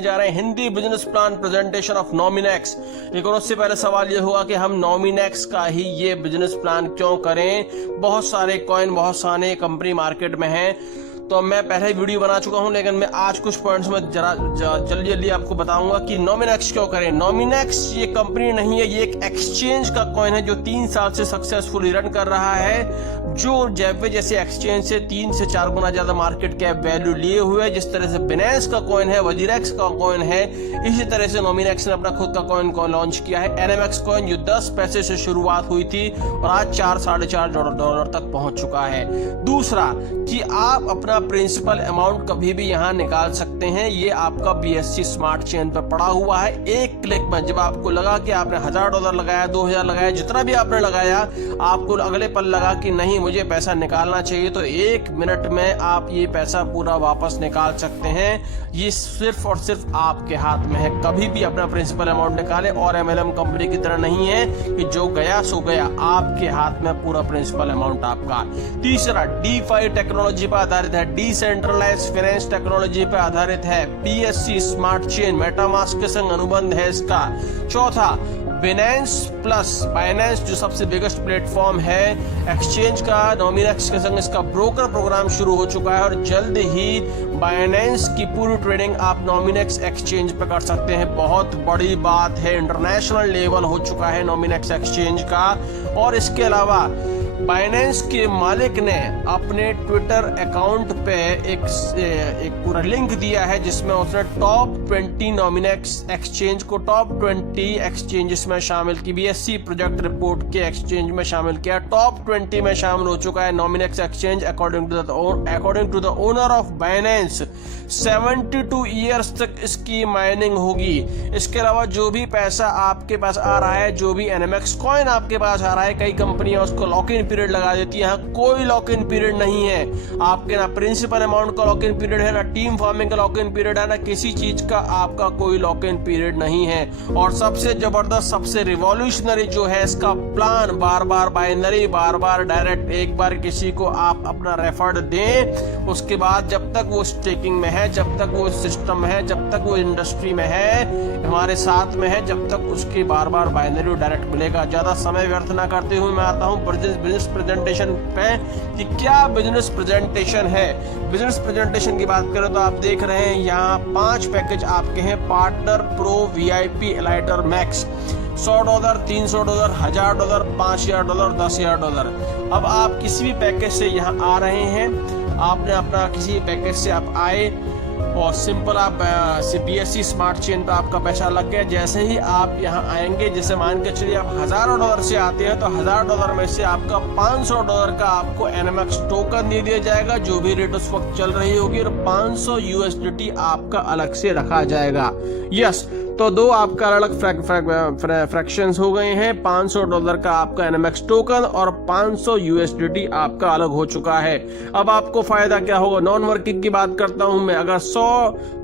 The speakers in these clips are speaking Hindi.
जा रहे हैं Hindi business plan presentation of Nominex. लेकिन उससे पहले सवाल ये होगा कि हम नॉमिनेक्स का ही ये बिजनेस प्लान क्यों करें। बहुत सारे कॉइन, बहुत सारे कंपनी मार्केट में हैं, तो मैं पहले ही वीडियो बना चुका हूं, लेकिन मैं आज कुछ पॉइंट्स में जरा जल्दी जल्दी आपको बताऊंगा कि नॉमिनेक्स क्यों करें। नॉमिनेक्स ये कंपनी नहीं है, ये एक एक्सचेंज का कॉइन है जो 3 साल से सक्सेसफुली रन कर रहा है, जो जेपे जैसे एक्सचेंज से 3 से 4 गुना ज्यादा मार्केट कैप वैल्यू लिए हुए। जिस तरह से बिनेंस का कॉइन है, वजीरेक्स का कॉइन है, इसी तरह से नॉमिनेक्स ने अपना खुद का कॉइन को लॉन्च किया है, एनएमएक्स कॉइन, जो 10 पैसे से शुरुआत हुई थी और आज 4-4.5 डॉलर तक पहुंच चुका है। दूसरा कि आप अपना प्रिंसिपल अमाउंट कभी भी यहां निकाल सकते हैं। ये आपका बीएससी स्मार्ट चेन पर पड़ा हुआ है। एक क्लिक में जब आपको लगा कि आपने $1000 लगाया, 2000 लगाया, जितना भी आपने लगाया, आपको अगले पल लगा कि नहीं मुझे पैसा निकालना चाहिए, तो 1 मिनट में आप ये पैसा पूरा वापस निकाल सकते हैं। ये सिर्फ और सिर्फ आपके हाथ में है। कभी भी अपना प्रिंसिपल अमाउंट निकाले, और एमएलएम कंपनी की तरह नहीं है कि जो गया सो गया। आपके हाथ में पूरा प्रिंसिपल अमाउंट आपका। तीसरा, डीफाई टेक्नोलॉजी पर आधारित है, डिसेंट्रलाइज्ड फाइनेंस टेक्नोलॉजी पर आधारित है, बीएससी स्मार्ट चेन, मेटामास्क के संग अनुबंध है इसका। चौथा, बिनेंस प्लस बाइनेंस जो सबसे बिगेस्ट प्लेटफॉर्म है एक्सचेंज का, नॉमिनेक्स के संग इसका ब्रोकर प्रोग्राम शुरू हो चुका है, और जल्द ही बाइनेंस की पूरी ट्रेडिंग आप नॉमिनेक्स एक्सचेंज पर कर सकते हैं। बहुत बड़ी बात है, इंटरनेशनल लेवल हो चुका है नॉमिनेक्स एक्सचेंज का। और इसके अलावा बाइनेंस के मालिक ने अपने ट्विटर अकाउंट पे एक पूरा लिंक दिया है, जिसमें उसने टॉप 20 नॉमिनेक्स एक्सचेंज को टॉप 20 एक्सचेंजेस में शामिल की, बीएससी प्रोजेक्ट रिपोर्ट के एक्सचेंज में शामिल किया। टॉप 20 में शामिल हो चुका है Nominex exchange according to the owner of Binance. 72 years तक इसकी माइनिंग होगी। इसके अलावा जो भी पैसा आपके पास आ रहा है, जो भी एनएमएक्स कॉइन आपके पास आ रहा है, कई कंपनियां उसको लॉक इन पीरियड लगा देती है। यहाँ कोई लॉक इन पीरियड नहीं है। आपके ना प्रिंसिपल अमाउंट का लॉक इन पीरियड है, ना टीम फार्मिंग का लॉक इन पीरियड है, ना किसी चीज का आपका कोई लॉक इन पीरियड नहीं है। और सबसे जबरदस्त, सबसे रिवॉल्यूशनरी जो है इसका प्लान, बार बार बाइनरी, बार बार डायरेक्ट, एक बार किसी को आप अपना रेफर्ड दें, उसके बाद जब तक वो स्टेकिंग में है, जब तक वो सिस्टम है, जब तक वो इंडस्ट्री में है, हमारे साथ में है, जब तक उसके बार बार बाइनरी डायरेक्ट मिलेगा। ज्यादा समय व्यर्थ ना करते हुए मैं आता हूँ बिजनेस प्रेजेंटेशन पे कि क्या बिजनेस प्रेजेंटेशन है। बिजनेस प्रेजेंटेशन की बात करें तो आप देख रहे हैं यहाँ 5 पैकेज आपके हैं। Partner pro VIP elite max, $100, $300, $1000, $5000, $10000। अब आप किसी भी पैकेज से यहाँ आ रहे हैं, आपने अपना किसी पैकेज से आप आए और सिंपल आप बीएससी स्मार्ट चेन पे आपका पैसा लग गया। जैसे ही आप यहाँ आएंगे, जैसे मान के चलिए आप $1000 से आते हैं, तो $1000 में से आपका $500 का आपको एनएमएक्स टोकन दे दिया जाएगा, जो भी रेट उस वक्त चल रही होगी, और 500 USDT आपका अलग से रखा जाएगा। यस, तो 2 आपका अलग फ्रैक्शंस हो गए हैं। $500 का आपका एनएमएक्स टोकन और 500 USDT आपका अलग हो चुका है। अब आपको फायदा क्या होगा? नॉन वर्किंग की बात करता हूं मैं। अगर 100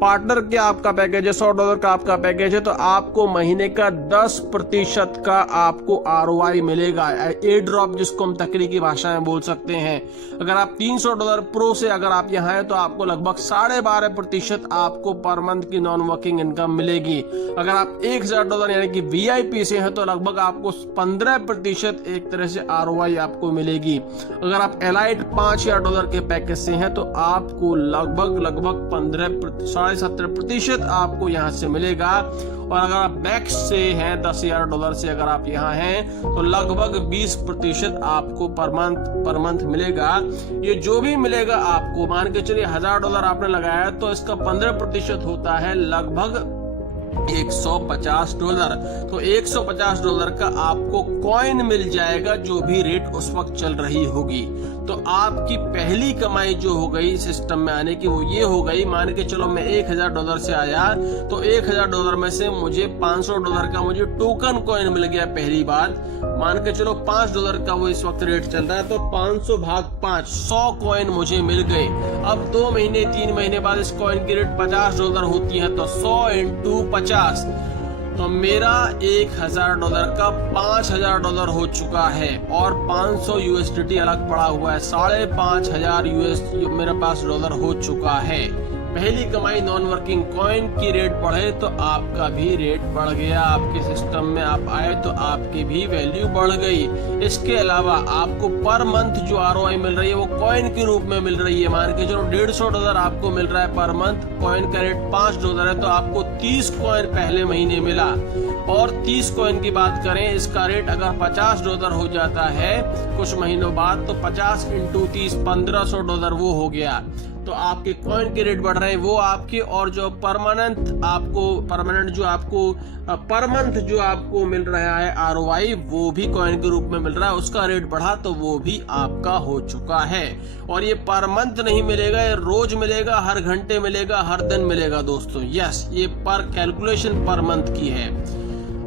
पार्टनर के आपका पैकेज है, $100 का आपका पैकेज है, तो आपको महीने का 10% का आपको ROI मिलेगा, ए ड्रॉप जिसको हम तकनीकी भाषा में बोल सकते हैं। अगर आप $300 प्रो से अगर आप यहाँ हैं, तो आपको लगभग 12.5% आपको पर मंथ की नॉन वर्किंग इनकम मिलेगी। अगर आप $1000 यानी कि वीआईपी से हैं, तो लगभग आपको 15% एक तरह से ROI आपको मिलेगी। अगर आप एलाइट $5000 के पैकेज से हैं, तो आपको लगभग 17.5% आपको यहाँ से मिलेगा। और अगर आप मैक्स से हैं, $10,000 से अगर आप यहाँ हैं, तो लगभग 20% आपको पर मंथ मिलेगा। ये जो भी मिलेगा आपको, मान के चलिए $1000 आपने लगाया, तो इसका 15% होता है लगभग $150। तो $150 का आपको कॉइन मिल जाएगा, जो भी रेट उस वक्त चल रही होगी। तो आपकी पहली कमाई जो हो गई सिस्टम में आने की, वो ये हो गई, मान के चलो मैं $1000 से आया, तो $1000 में से मुझे $500 का मुझे टोकन कॉइन मिल गया पहली बार। मान के चलो $5 का वो इस वक्त रेट चल रहा है, तो 500 भाग 5, 100 कॉइन मुझे मिल गए। अब 2 महीने 3 महीने बाद इस कॉइन की रेट $50 होती है, तो 100 × 50, तो मेरा $1000 का $5000 हो चुका है, और 500 USDT अलग पड़ा हुआ है। $5500 US मेरे पास डॉलर हो चुका है। पहली कमाई नॉन वर्किंग कॉइन की रेट बढ़े तो आपका भी रेट बढ़ गया, आपके सिस्टम में आप आए तो आपकी भी वैल्यू बढ़ गई। इसके अलावा आपको पर मंथ जो ROI मिल रही है वो कॉइन के रूप में मिल रही है। मान के चलो $150 आपको मिल रहा है पर मंथ, कॉइन का रेट $5 है तो आपको 30 कॉइन पहले महीने मिला। और 30 कॉइन की बात करें, इसका रेट अगर $50 हो जाता है कुछ महीनों बाद तो 50 × 30 $1500 वो हो गया। तो आपके कॉइन के रेट बढ़ रहे हैं वो आपके, और जो परमानेंट जो आपको पर मंथ जो आपको मिल रहा है ROI वो भी कॉइन के रूप में मिल रहा है, उसका रेट बढ़ा तो वो भी आपका हो चुका है। और ये पर मंथ नहीं मिलेगा, ये रोज मिलेगा, हर घंटे मिलेगा, हर दिन मिलेगा दोस्तों। यस, ये पर कैलकुलेशन पर मंथ की है।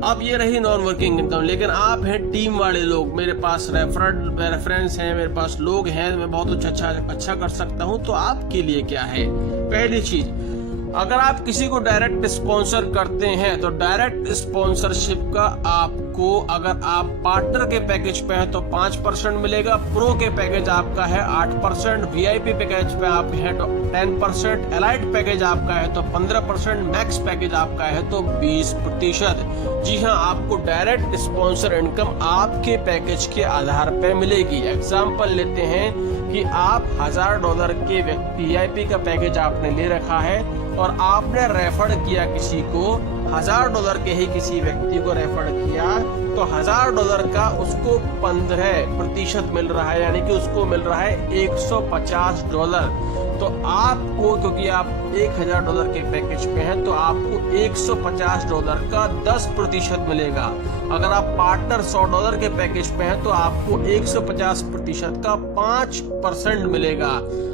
अब ये रही नॉन वर्किंग इनकम। लेकिन आप हैं टीम वाले लोग, मेरे पास रेफरेंस है, मेरे पास लोग हैं, मैं बहुत अच्छा कर सकता हूं, तो आपके लिए क्या है? पहली चीज, अगर आप किसी को डायरेक्ट स्पॉन्सर करते हैं तो डायरेक्ट स्पॉन्सरशिप का आपको, अगर आप पार्टनर के पैकेज पे हैं तो 5% मिलेगा, प्रो के पैकेज आपका है 8%, VIP पैकेज पे आप है तो 10%, एलाइट पैकेज आपका है तो 15%, मैक्स पैकेज आपका है तो 20%। जी हाँ, आपको डायरेक्ट स्पॉन्सर इनकम आपके पैकेज के आधार पर मिलेगी। एग्जाम्पल लेते हैं कि आप $1000 के VIP का पैकेज आपने ले रखा है और आपने रेफर किया किसी को, $1000 के ही किसी व्यक्ति को रेफर किया तो $1000 का उसको 15% मिल रहा है, यानी कि उसको मिल रहा है $150। तो आपको, क्योंकि आप $1000 के पैकेज पे हैं तो आपको $150 का 10% मिलेगा। अगर आप पार्टनर $100 के पैकेज पे हैं तो आपको 150% का 5% मिलेगा।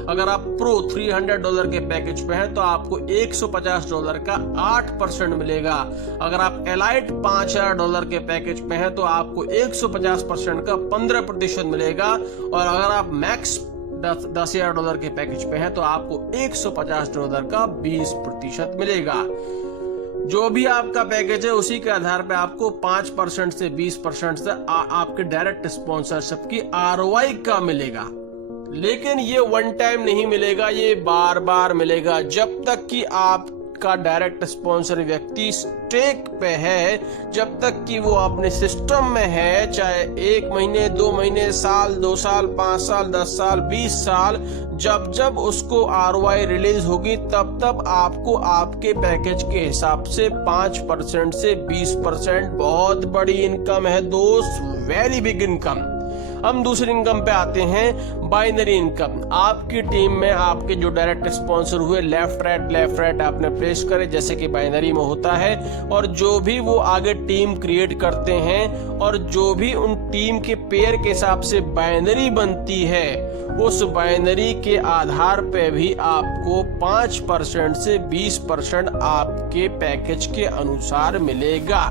अगर आप प्रो $300 के पैकेज पे हैं तो आपको $150 का 8% मिलेगा। अगर आप एलाइट $5000 के पैकेज पे हैं तो आपको 150% का 15% मिलेगा। और अगर आप मैक्स $10,000 के पैकेज पे हैं तो आपको $150 का 20% मिलेगा। जो भी आपका पैकेज है उसी के आधार पे आपको 5% से 20% से आपके डायरेक्ट स्पॉन्सरशिप की ROI का मिलेगा। लेकिन ये वन टाइम नहीं मिलेगा, ये बार बार मिलेगा। जब तक कि आपका डायरेक्ट स्पॉन्सर व्यक्ति स्टेक पे है, जब तक कि वो अपने सिस्टम में है, चाहे 1 महीने, 2 महीने, साल, 2 साल, 5 साल, 10 साल, 20 साल, जब उसको ROI रिलीज होगी तब आपको आपके पैकेज के हिसाब से 5% से 20% बहुत बड़ी इनकम है दोस्त, वेरी बिग इनकम। हम दूसरी इनकम पे आते हैं, बाइनरी इनकम। आपकी टीम में आपके जो डायरेक्ट स्पॉन्सर हुए लेफ्ट राइट आपने प्लेस करे, जैसे कि बाइनरी में होता है, और जो भी वो आगे टीम क्रिएट करते हैं और जो भी उन टीम के पेयर के हिसाब से बाइनरी बनती है, उस बाइनरी के आधार पे भी आपको 5% से 20% आपके पैकेज के अनुसार मिलेगा।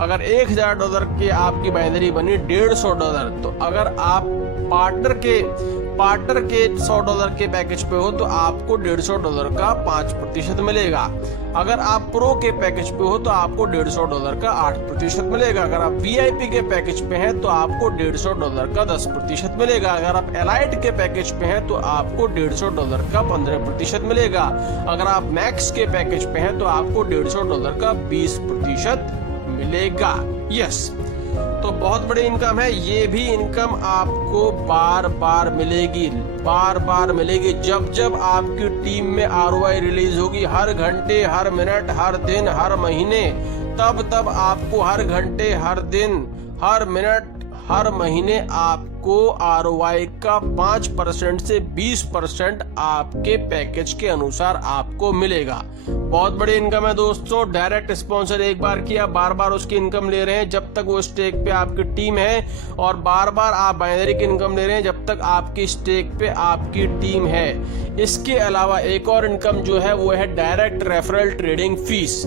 अगर $1000 की आपकी बाइनरी बनी $150, तो अगर आप पार्टनर के $100 के पैकेज पे हो तो आपको $150 का 5% मिलेगा। अगर आप प्रो के पैकेज पे हो तो आपको $150 का 8% मिलेगा। अगर आप VIP के पैकेज पे हैं तो आपको $150 का 10% मिलेगा। अगर आप एलाइट के पैकेज पे हैं तो आपको $150 का 15% मिलेगा। अगर आप मैक्स के पैकेज पे हैं तो आपको $150 का 20% मिलेगा। यस, तो बहुत बड़ी इनकम है। ये भी इनकम आपको बार बार मिलेगी जब आपकी टीम में ROI रिलीज होगी, हर घंटे, हर मिनट, हर दिन, हर महीने, तब आपको हर घंटे, हर दिन, हर मिनट, हर महीने आपको ROI का 5% से 20% आपके पैकेज के अनुसार आपको मिलेगा। बहुत बड़ी इनकम है दोस्तों। डायरेक्ट स्पॉन्सर एक बार किया, बार बार उसकी इनकम ले रहे हैं जब तक वो स्टेक पे आपकी टीम है, और बार बार आप बाइनरी की इनकम ले रहे हैं जब तक आपकी स्टेक पे आपकी टीम है। इसके अलावा एक और इनकम जो है वो है डायरेक्ट रेफरल ट्रेडिंग फीस।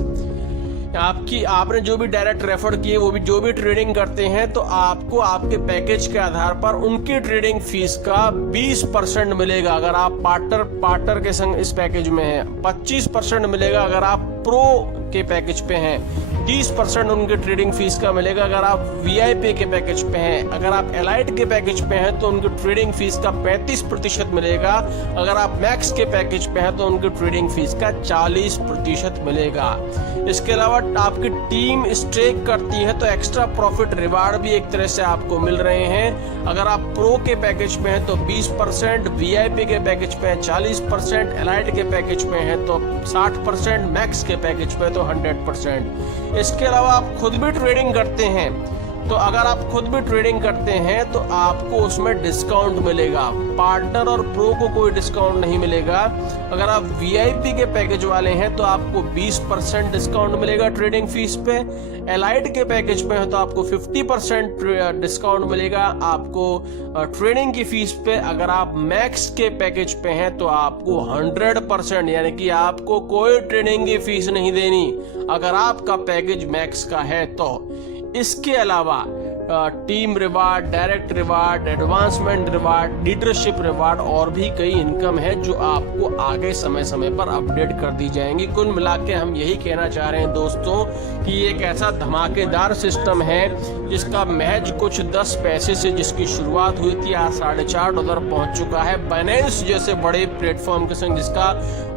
आपने जो भी डायरेक्ट रेफर किए, वो भी जो भी ट्रेडिंग करते हैं, तो आपको आपके पैकेज के आधार पर उनकी ट्रेडिंग फीस का 20% मिलेगा। अगर आप पार्टनर के संग इस पैकेज में हैं, 25% मिलेगा अगर आप प्रो के पैकेज पे हैं, 30% उनके ट्रेडिंग फीस का मिलेगा अगर आप VIP के पैकेज पे हैं। अगर आप एलाइट के पैकेज पे हैं तो उनकी ट्रेडिंग फीस का 35% मिलेगा। अगर आप मैक्स के पैकेज पे हैं तो उनकी ट्रेडिंग फीस का 40% मिलेगा। इसके अलावा आपकी टीम स्टेक करती है तो एक्स्ट्रा प्रॉफिट रिवार्ड भी एक तरह से आपको मिल रहे हैं। अगर आप प्रो के पैकेज पे हैं तो 20%, VIP के पैकेज पे हैं 40%, एलाइट के पैकेज पे हैं तो 60%, मैक्स के पैकेज पे तो 100%। इसके अलावा आप खुद भी ट्रेडिंग करते हैं तो अगर आप खुद भी ट्रेडिंग करते हैं तो आपको उसमें डिस्काउंट मिलेगा। पार्टनर और प्रो को कोई डिस्काउंट नहीं मिलेगा। अगर आप VIP के पैकेज वाले हैं तो आपको 20% डिस्काउंट मिलेगा ट्रेडिंग फीस पे। एलाइट के पैकेज पे है तो आपको 50% डिस्काउंट मिलेगा आपको ट्रेडिंग की फीस पे। अगर आप मैक्स के पैकेज पे हैं तो आपको 100% यानी कि आपको कोई ट्रेडिंग की फीस नहीं देनी अगर आपका पैकेज मैक्स का है तो। इसके अलावा team reward, direct reward, advancement reward, leadership reward और भी कई इनकम है जो आपको आगे समय समय पर अपडेट कर दी जाएंगी। कुल मिला के हम यही कहना चाह रहे हैं दोस्तों कि एक ऐसा धमाकेदार सिस्टम है जिसका महज कुछ 10 पैसे से जिसकी शुरुआत हुई थी आज $4.5 पहुंच चुका है। बाइनेंस जैसे बड़े प्लेटफॉर्म के संग जिसका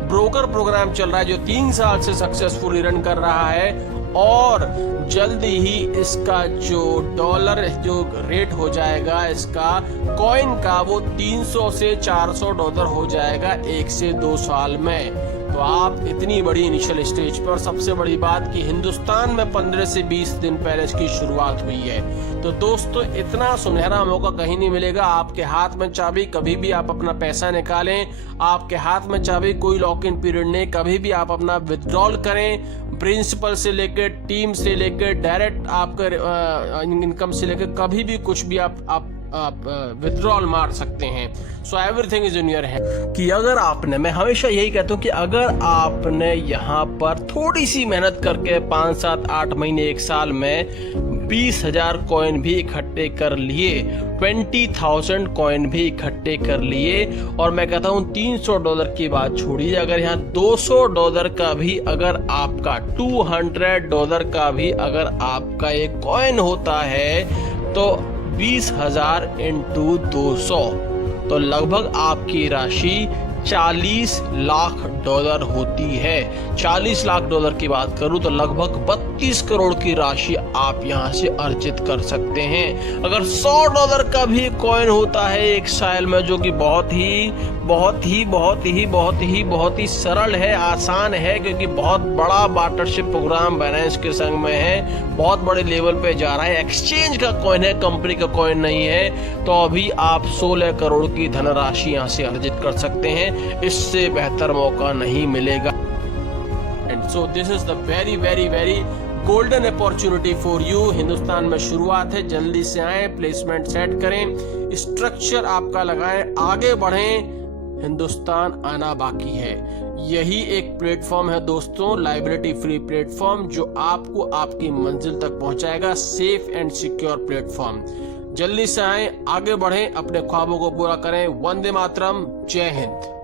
ब्रोकर प्रोग्राम चल रहा है जो 3 साल से सक्सेसफुली रन कर रहा है और जल्दी ही इसका जो डॉलर जो रेट हो जाएगा इसका कॉइन का वो $300 से $400 हो जाएगा 1 से 2 साल में। तो आप इतनी बड़ी इनिशियल स्टेज पर, सबसे बड़ी बात कि हिंदुस्तान में 15 से 20 दिन पहले इसकी शुरुआत हुई है। तो दोस्तों इतना सुनहरा मौका कहीं नहीं मिलेगा। आपके हाथ में चाबी, कभी भी आप अपना पैसा निकालें। आपके हाथ में चाबी, कोई लॉक इन पीरियड नहीं, कभी भी आप अपना विथड्रॉल करें। प्रिंसिपल से लेकर, टीम से लेकर, डायरेक्ट आपका इनकम से लेकर कभी भी कुछ भी आप विथड्रॉल मार सकते हैं। So everything is in your hand. कि अगर आपने, मैं हमेशा यही कहता हूँ कि अगर आपने यहाँ पर थोड़ी सी मेहनत करके 5, 7, 8 महीने, 1 साल में 20,000 कॉइन भी इकट्ठे कर लिए, 20,000 कॉइन भी इकट्ठे कर लिए, और मैं कहता हूँ $300 की बात छोड़िए, अगर यहाँ $200 का भी अगर आपका, $200 का भी अगर आपका एक कॉइन होता है तो 20,000 × 200 तो लगभग आपकी राशि $40 लाख होती है। $40 लाख की बात करूं तो लगभग 32 करोड़ की राशि आप यहां से अर्जित कर सकते हैं। अगर $100 का भी कॉइन होता है एक साल में, जो कि बहुत ही सरल है, आसान है, क्योंकि बहुत बड़ा पार्टनरशिप प्रोग्राम बाइनेंस के संग में है, बहुत बड़े लेवल पे जा रहा है, एक्सचेंज का कॉइन है, कंपनी का कॉइन नहीं है, तो अभी आप 16 करोड़ की धनराशि यहां से अर्जित कर सकते हैं। इससे बेहतर मौका नहीं मिलेगा। And so this is the very very very golden opportunity for you. Hindustan में शुरुआत है, जल्दी से आए, प्लेसमेंट सेट करें, स्ट्रक्चर आपका लगाएं, आगे बढ़ें। हिंदुस्तान आना बाकी है। यही एक प्लेटफॉर्म है दोस्तों, लायबिलिटी फ्री प्लेटफॉर्म, जो आपको आपकी मंजिल तक पहुंचाएगा। Safe and secure platform. जल्दी से आए, आगे बढ़ें, अपने ख्वाबों को पूरा करें। वंदे मातरम, जय हिंद।